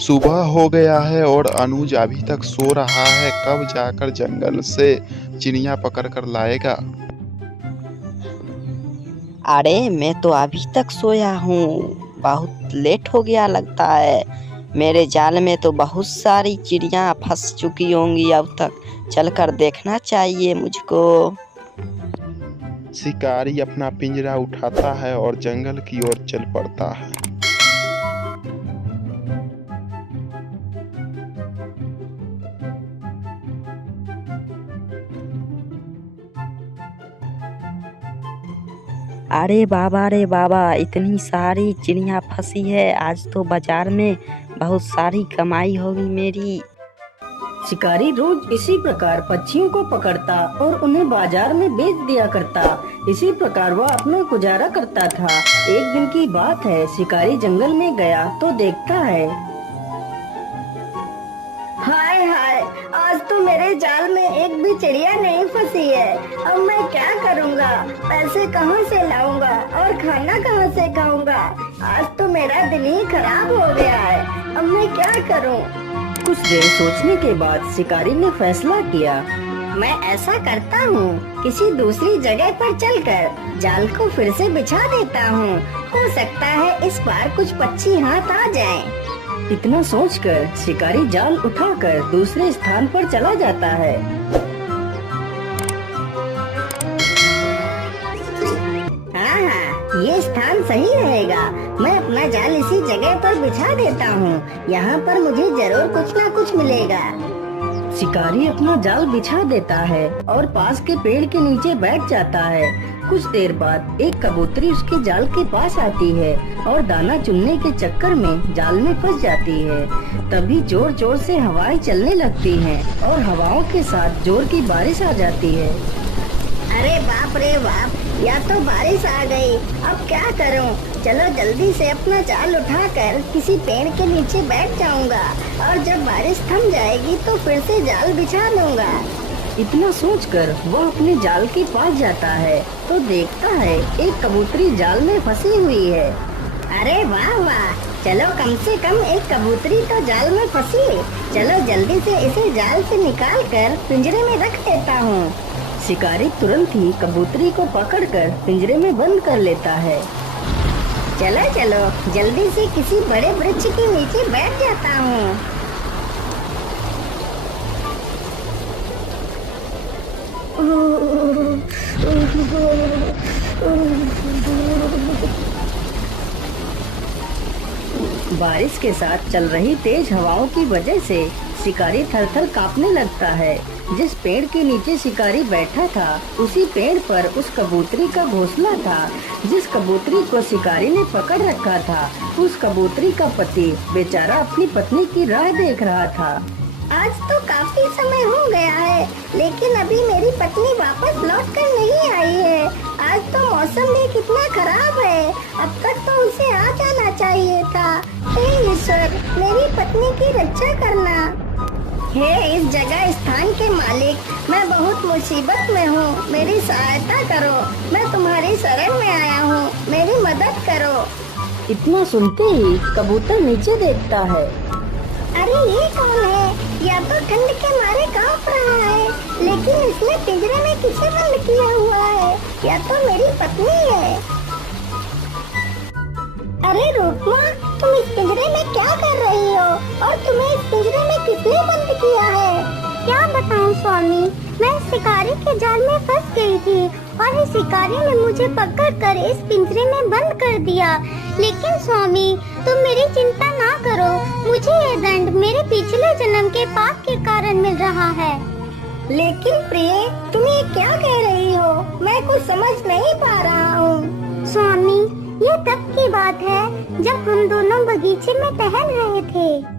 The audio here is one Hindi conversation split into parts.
सुबह हो गया है और अनुज अभी तक सो रहा है। कब जाकर जंगल से चिड़िया पकड़ कर लाएगा। अरे मैं तो अभी तक सोया हूँ। बहुत लेट हो गया लगता है। मेरे जाल में तो बहुत सारी चिड़िया फंस चुकी होंगी अब तक। चलकर देखना चाहिए मुझको। शिकारी अपना पिंजरा उठाता है और जंगल की ओर चल पड़ता है। अरे बाबा रे बाबा, इतनी सारी चिड़िया फंसी है। आज तो बाजार में बहुत सारी कमाई होगी मेरी। शिकारी रोज इसी प्रकार पक्षियों को पकड़ता और उन्हें बाजार में बेच दिया करता। इसी प्रकार वह अपना गुजारा करता था। एक दिन की बात है, शिकारी जंगल में गया तो देखता है, हाय हाय, आज तो मेरे जाल में एक भी चिड़िया नहीं फंसी है। अब मैं क्या करूँगा? पैसे कहाँ से लाऊंगा और खाना कहाँ से खाऊंगा? आज तो मेरा दिन ही खराब हो गया है। अब मैं क्या करूँ? कुछ देर सोचने के बाद शिकारी ने फैसला किया, मैं ऐसा करता हूँ, किसी दूसरी जगह पर चलकर जाल को फिर से बिछा देता हूँ। हो सकता है इस बार कुछ पक्षी हाथ आ जाएं। इतना सोचकर शिकारी जाल उठाकर दूसरे स्थान पर चला जाता है। हाँ, ये स्थान सही रहेगा। मैं अपना जाल इसी जगह पर बिछा देता हूँ। यहाँ पर मुझे जरूर कुछ ना कुछ मिलेगा। शिकारी अपना जाल बिछा देता है और पास के पेड़ के नीचे बैठ जाता है। कुछ देर बाद एक कबूतरी उसके जाल के पास आती है और दाना चुनने के चक्कर में जाल में फंस जाती है। तभी जोर जोर से हवाएं चलने लगती हैं और हवाओं के साथ जोर की बारिश आ जाती है। अरे बाप रे बाप, या तो बारिश आ गई। अब क्या करूं? चलो जल्दी से अपना जाल उठाकर किसी पेड़ के नीचे बैठ जाऊंगा और जब बारिश थम जाएगी तो फिर से जाल बिछा लूंगा। इतना सोचकर वह अपने जाल के पास जाता है तो देखता है एक कबूतरी जाल में फंसी हुई है। अरे वाह वाह, चलो कम से कम एक कबूतरी तो जाल में फंसी। चलो जल्दी से इसे जाल से निकाल कर पिंजरे में रख देता हूँ। शिकारी तुरंत ही कबूतरी को पकड़कर पिंजरे में बंद कर लेता है। चलो चलो जल्दी से किसी बड़े वृक्ष के नीचे बैठ जाता हूँ। बारिश के साथ चल रही तेज हवाओं की वजह से शिकारी थर-थर कांपने लगता है। जिस पेड़ के नीचे शिकारी बैठा था उसी पेड़ पर उस कबूतरी का घोंसला था। जिस कबूतरी को शिकारी ने पकड़ रखा था उस कबूतरी का पति बेचारा अपनी पत्नी की राह देख रहा था। आज तो काफी समय हो गया है, लेकिन अभी मेरी पत्नी वापस लौट कर नहीं आई है। आज तो मौसम भी कितना खराब है, अब तक तो उसे आ जाना चाहिए था। हे ईश्वर, मेरी पत्नी की रक्षा करना। हे इस जगह स्थान के मालिक, मैं बहुत मुसीबत में हूँ, मेरी सहायता करो। मैं तुम्हारी शरण में आया हूँ, मेरी मदद करो। इतना सुनते ही कबूतर नीचे देखता है। अरे ये कौन है? या तो ठंड के मारे कांप रहा है, लेकिन इसने पिंजरे में किसे बंद किया हुआ है? या तो मेरी पत्नी है। अरे रुकमा, तुम इस पिंजरे में क्या कर रही हो? और तुम्हें इस पिंजरे में किसने बंद किया है? क्या बताऊं स्वामी, मैं शिकारी के जाल में फंस गई थी और इस शिकारी ने मुझे पकड़कर इस पिंजरे में बंद कर दिया। लेकिन स्वामी, तुम मेरी चिंता ना करो, मुझे यह दंड मेरे पिछले जन्म के पाप के कारण मिल रहा है। लेकिन प्रिय, तुम ये क्या कह रही हो? मैं कुछ समझ नहीं पा रहा हूँ। स्वामी, ये तब की बात है जब हम दोनों बगीचे में टहल रहे थे।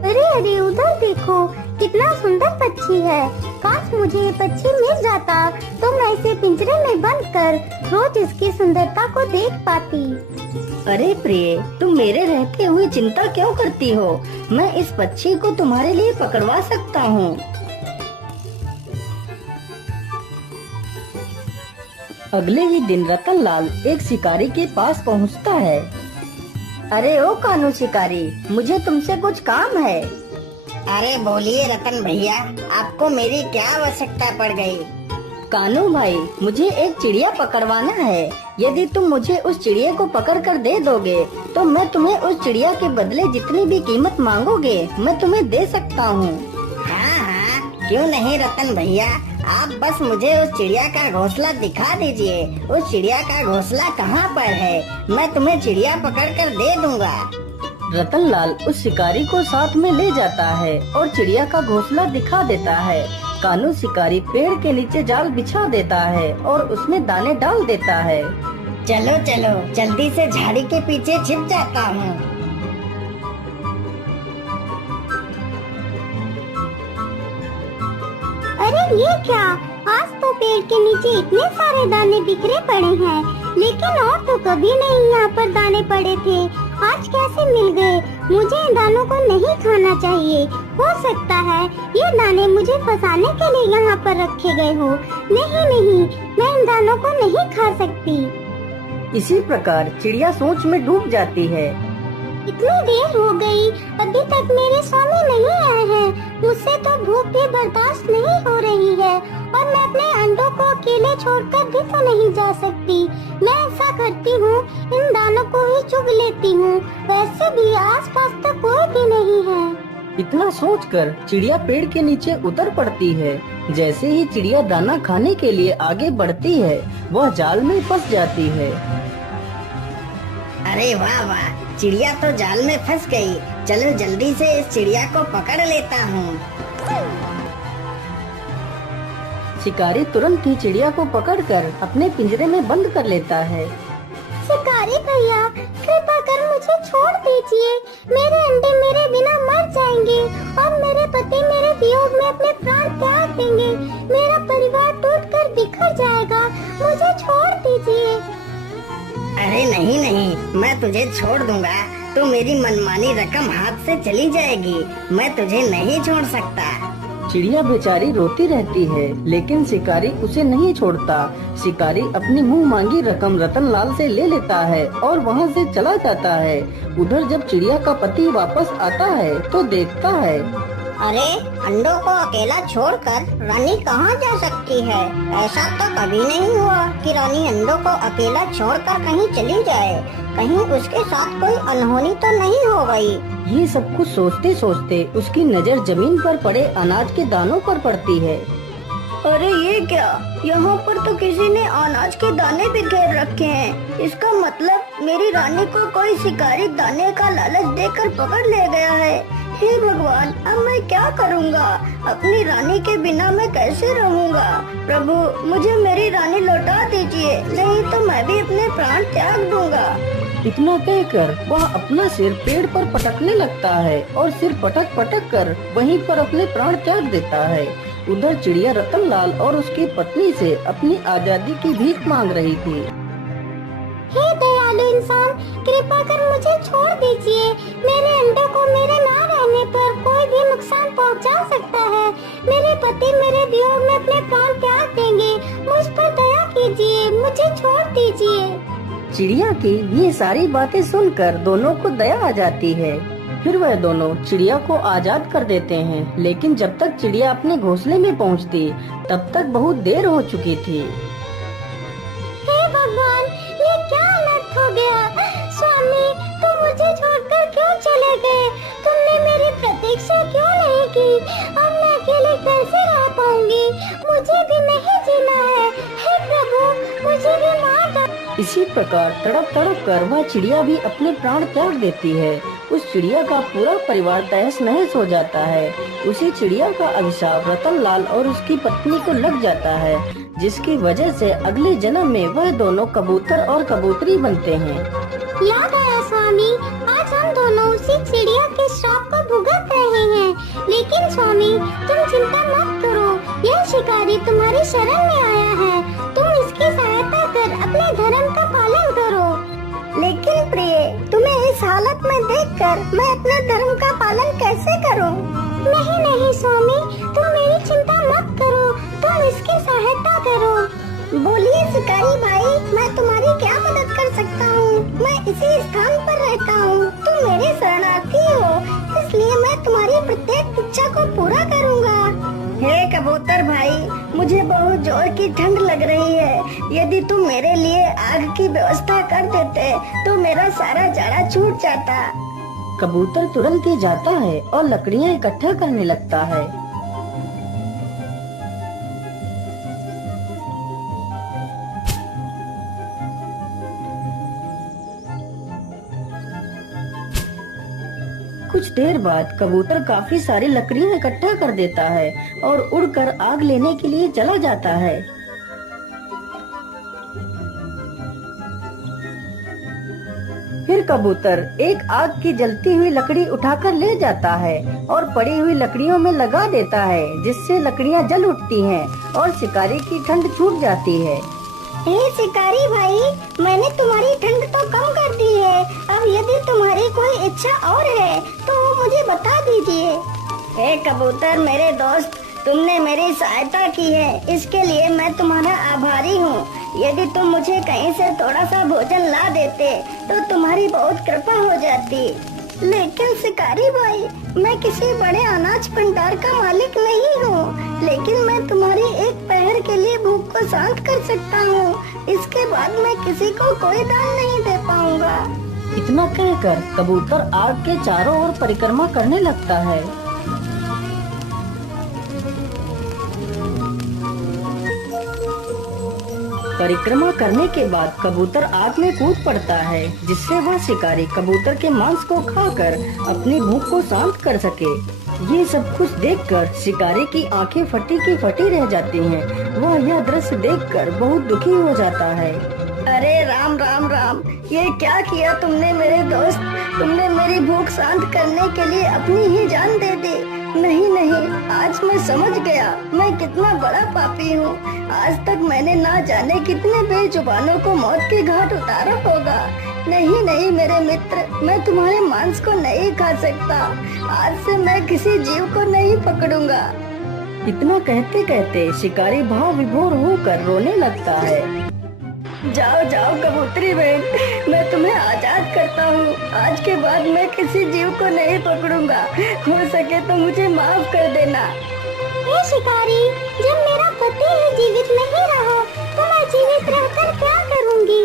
अरे अरे उधर देखो, कितना सुंदर पक्षी है। काश मुझे ये पक्षी मिल जाता तो मैं इसे पिंजरे में बंद कर रोज इसकी सुंदरता को देख पाती। अरे प्रिय, तुम मेरे रहते हुए चिंता क्यों करती हो? मैं इस पक्षी को तुम्हारे लिए पकड़वा सकता हूँ। अगले ही दिन रतनलाल एक शिकारी के पास पहुँचता है। अरे ओ कानू शिकारी, मुझे तुमसे कुछ काम है। अरे बोलिए रतन भैया, आपको मेरी क्या आवश्यकता पड़ गई? कानू भाई, मुझे एक चिड़िया पकड़वाना है। यदि तुम मुझे उस चिड़िया को पकड़ कर दे दोगे तो मैं तुम्हें उस चिड़िया के बदले जितनी भी कीमत मांगोगे मैं तुम्हें दे सकता हूँ। हाँ हाँ, क्यों नहीं रतन भैया, आप बस मुझे उस चिड़िया का घोंसला दिखा दीजिए। उस चिड़िया का घोंसला कहाँ पर है, मैं तुम्हें चिड़िया पकड़ कर दे दूंगा। रतनलाल उस शिकारी को साथ में ले जाता है और चिड़िया का घोंसला दिखा देता है। कानू शिकारी पेड़ के नीचे जाल बिछा देता है और उसमें दाने डाल देता है। चलो चलो, जल्दी से झाड़ी के पीछे छिप जाता हूँ। अरे ये क्या, आज तो पेड़ के नीचे इतने सारे दाने बिखरे पड़े हैं, लेकिन और तो कभी नहीं यहाँ पर दाने पड़े थे। आज कैसे मिल गए? मुझे इन दानों को नहीं खाना चाहिए। हो सकता है ये दाने मुझे फंसाने के लिए यहाँ पर रखे गए हो। नहीं नहीं, मैं इन दानों को नहीं खा सकती। इसी प्रकार चिड़िया सोच में डूब जाती है। इतनी देर हो गई, अभी तक मेरे स्वामी नहीं आए हैं। मुझसे तो भूख भी बर्दाश्त नहीं हो रही है और मैं अपने अंडों को अकेले छोड़कर भी तो नहीं जा सकती। मैं ऐसा करती हूँ, इन दानों को ही चुग लेती हूँ। वैसे भी आसपास तो कोई भी नहीं है। इतना सोचकर चिड़िया पेड़ के नीचे उतर पड़ती है। जैसे ही चिड़िया दाना खाने के लिए आगे बढ़ती है, वह जाल में फंस जाती है। अरे वाह वाह, चिड़िया तो जाल में फंस गई। चलो जल्दी से इस चिड़िया को पकड़ लेता हूँ। शिकारी तुरंत ही चिड़िया को पकड़कर अपने पिंजरे में बंद कर लेता है। शिकारी भैया, कृपा कर मुझे छोड़ दीजिए। मेरे अंडे मेरे बिना मर जाएंगे और मेरे पति मेरे वियोग में अपने प्राण त्याग देंगे। मेरा परिवार टूटकर बिखर जाएगा। मुझे छोड़ दीजिए। अरे नहीं नहीं, मैं तुझे छोड़ दूंगा। तू मेरी मनमानी रकम हाथ से चली जाएगी। मैं तुझे नहीं छोड़ सकता। चिड़िया बेचारी रोती रहती है, लेकिन शिकारी उसे नहीं छोड़ता। शिकारी अपनी मुंह मांगी रकम रतनलाल से ले लेता है और वहाँ से चला जाता है। उधर जब चिड़िया का पति वापस आता है तो देखता है, अरे अंडों को अकेला छोड़कर रानी कहाँ जा सकती है? ऐसा तो कभी नहीं हुआ कि रानी अंडों को अकेला छोड़कर कहीं चली जाए। कहीं उसके साथ कोई अनहोनी तो नहीं हो गई। ये सब कुछ सोचते सोचते उसकी नज़र जमीन पर पड़े अनाज के दानों पर पड़ती है। अरे ये क्या, यहाँ पर तो किसी ने अनाज के दाने बिखेर रखे हैं। इसका मतलब मेरी रानी को कोई शिकारी दाने का लालच देकर पकड़ ले गया है। हे भगवान, अब मैं क्या करूँगा? अपनी रानी के बिना मैं कैसे रहूँगा? प्रभु, मुझे मेरी रानी लौटा दीजिए, नहीं तो मैं भी अपने प्राण त्याग दूंगा। इतना कहकर वह अपना सिर पेड़ पर पटकने लगता है और सिर पटक पटक कर वहीं पर अपने प्राण त्याग देता है। उधर चिड़िया रतनलाल और उसकी पत्नी से अपनी आजादी की भीख मांग रही थी। हे दयालु इंसान, कृपा कर मुझे छोड़ दीजिए। मेरे अंडों को मेरे ना रहने पर कोई भी नुकसान पहुंचा सकता है। मेरे पति मेरे वियोग में अपने प्राण त्याग देंगे। मुझ पर दया कीजिए, मुझे छोड़ दीजिए। चिड़िया की ये सारी बातें सुनकर दोनों को दया आ जाती है। फिर वह दोनों चिड़िया को आजाद कर देते हैं, लेकिन जब तक चिड़िया अपने घोंसले में पहुंचती, तब तक बहुत देर हो चुकी थी। हे भगवान, ये क्या अनर्थ हो गया? स्वामी, तुम मुझे छोड़कर क्यों चले गए? तुमने मेरी प्रतीक्षा क्यों नहीं की? अब मैं अकेले कैसे रह पाऊंगी? मुझे भी नहीं जीना है। हे प्रभु, मुझे भी मार दो। इसी प्रकार तड़प तड़प कर वह चिड़िया भी अपने प्राण त्याग देती है। उस चिड़िया का पूरा परिवार तहस नहस हो जाता है। उसी चिड़िया का अभिशाप रतनलाल और उसकी पत्नी को लग जाता है, जिसकी वजह से अगले जन्म में वह दोनों कबूतर और कबूतरी बनते हैं। याद आया स्वामी, आज हम दोनों उसी चिड़िया के श्राप को भुगत रहे हैं। लेकिन स्वामी, तुम चिंता मत करो, यह शिकारी तुम्हारी शरण में आया है। तुम इसकी सहायता कर अपने धर्म का पालन करो। लेकिन प्रिय, तुम्हें इस हालत में देखकर मैं अपने धर्म का पालन कैसे करूं? नहीं नहीं स्वामी, तुम मेरी चिंता मत करो, तुम इसकी सहायता करो। बोलिए शिकारी भाई, मैं तुम्हारी क्या मदद कर सकता हूँ? मैं इसी स्थान पर रहता हूँ। तुम मेरे शरणार्थी हो, इसलिए मैं तुम्हारी प्रत्येक इच्छा को पूरा करूँगा। हे कबूतर भाई, मुझे बहुत जोर की ठंड लग रही है। यदि तुम मेरे लिए आग की व्यवस्था कर देते तो मेरा सारा जाड़ा छूट जाता। कबूतर तुरंत ही जाता है और लकड़ियाँ इकट्ठा करने लगता है। कुछ देर बाद कबूतर काफी सारी लकड़ियाँ इकट्ठा कर देता है और उड़कर आग लेने के लिए चला जाता है। फिर कबूतर एक आग की जलती हुई लकड़ी उठाकर ले जाता है और पड़ी हुई लकड़ियों में लगा देता है, जिससे लकड़ियाँ जल उठती हैं और शिकारी की ठंड छूट जाती है। हे शिकारी भाई, मैंने तुम्हारी ठंड तो कम कर दी है। अब यदि तुम्हारी कोई इच्छा और है तो वो मुझे बता दीजिए। हे कबूतर मेरे दोस्त, तुमने मेरी सहायता की है, इसके लिए मैं तुम्हारा आभारी हूँ। यदि तुम मुझे कहीं से थोड़ा सा भोजन ला देते तो तुम्हारी बहुत कृपा हो जाती। लेकिन शिकारी भाई, मैं किसी बड़े अनाज भंडार का मालिक नहीं हूँ, लेकिन मैं तुम्हारी एक पहर के लिए भूख को शांत कर सकता हूँ। इसके बाद मैं किसी को कोई दान नहीं दे पाऊँगा। इतना कहकर कबूतर आग के चारों ओर परिक्रमा करने लगता है। परिक्रमा करने के बाद कबूतर आग में कूद पड़ता है, जिससे वह शिकारी कबूतर के मांस को खाकर अपनी भूख को शांत कर सके। ये सब कुछ देखकर शिकारी की आंखें फटी की फटी रह जाती हैं। वह यह दृश्य देखकर बहुत दुखी हो जाता है। अरे राम राम राम, ये क्या किया तुमने मेरे दोस्त? तुमने मेरी भूख शांत करने के लिए अपनी ही जान दे दी। नहीं नहीं, आज मैं समझ गया मैं कितना बड़ा पापी हूँ। आज तक मैंने ना जाने कितने बेजुबानों को मौत के घाट उतारा होगा। नहीं नहीं मेरे मित्र, मैं तुम्हारे मांस को नहीं खा सकता। आज से मैं किसी जीव को नहीं पकड़ूंगा। इतना कहते कहते शिकारी भाव विभोर होकर रोने लगता है। जाओ जाओ कबूतरी बहन, मैं तुम्हें आजाद करता हूँ। आज के बाद मैं किसी जीव को नहीं पकड़ूंगा। हो सके तो मुझे माफ कर देना। हे शिकारी, जब मेरा पति ही जीवित नहीं रहा तो मैं जीवित रहकर क्या करूँगी?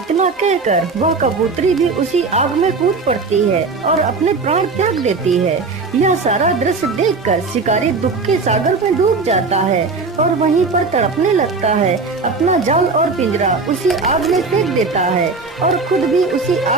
इतना कहकर वह कबूतरी भी उसी आग में कूद पड़ती है और अपने प्राण त्याग देती है। यह सारा दृश्य देखकर शिकारी दुख के सागर में डूब जाता है और वहीं पर तड़पने लगता है। अपना जाल और पिंजरा उसी आग में फेंक देता है और खुद भी उसी आग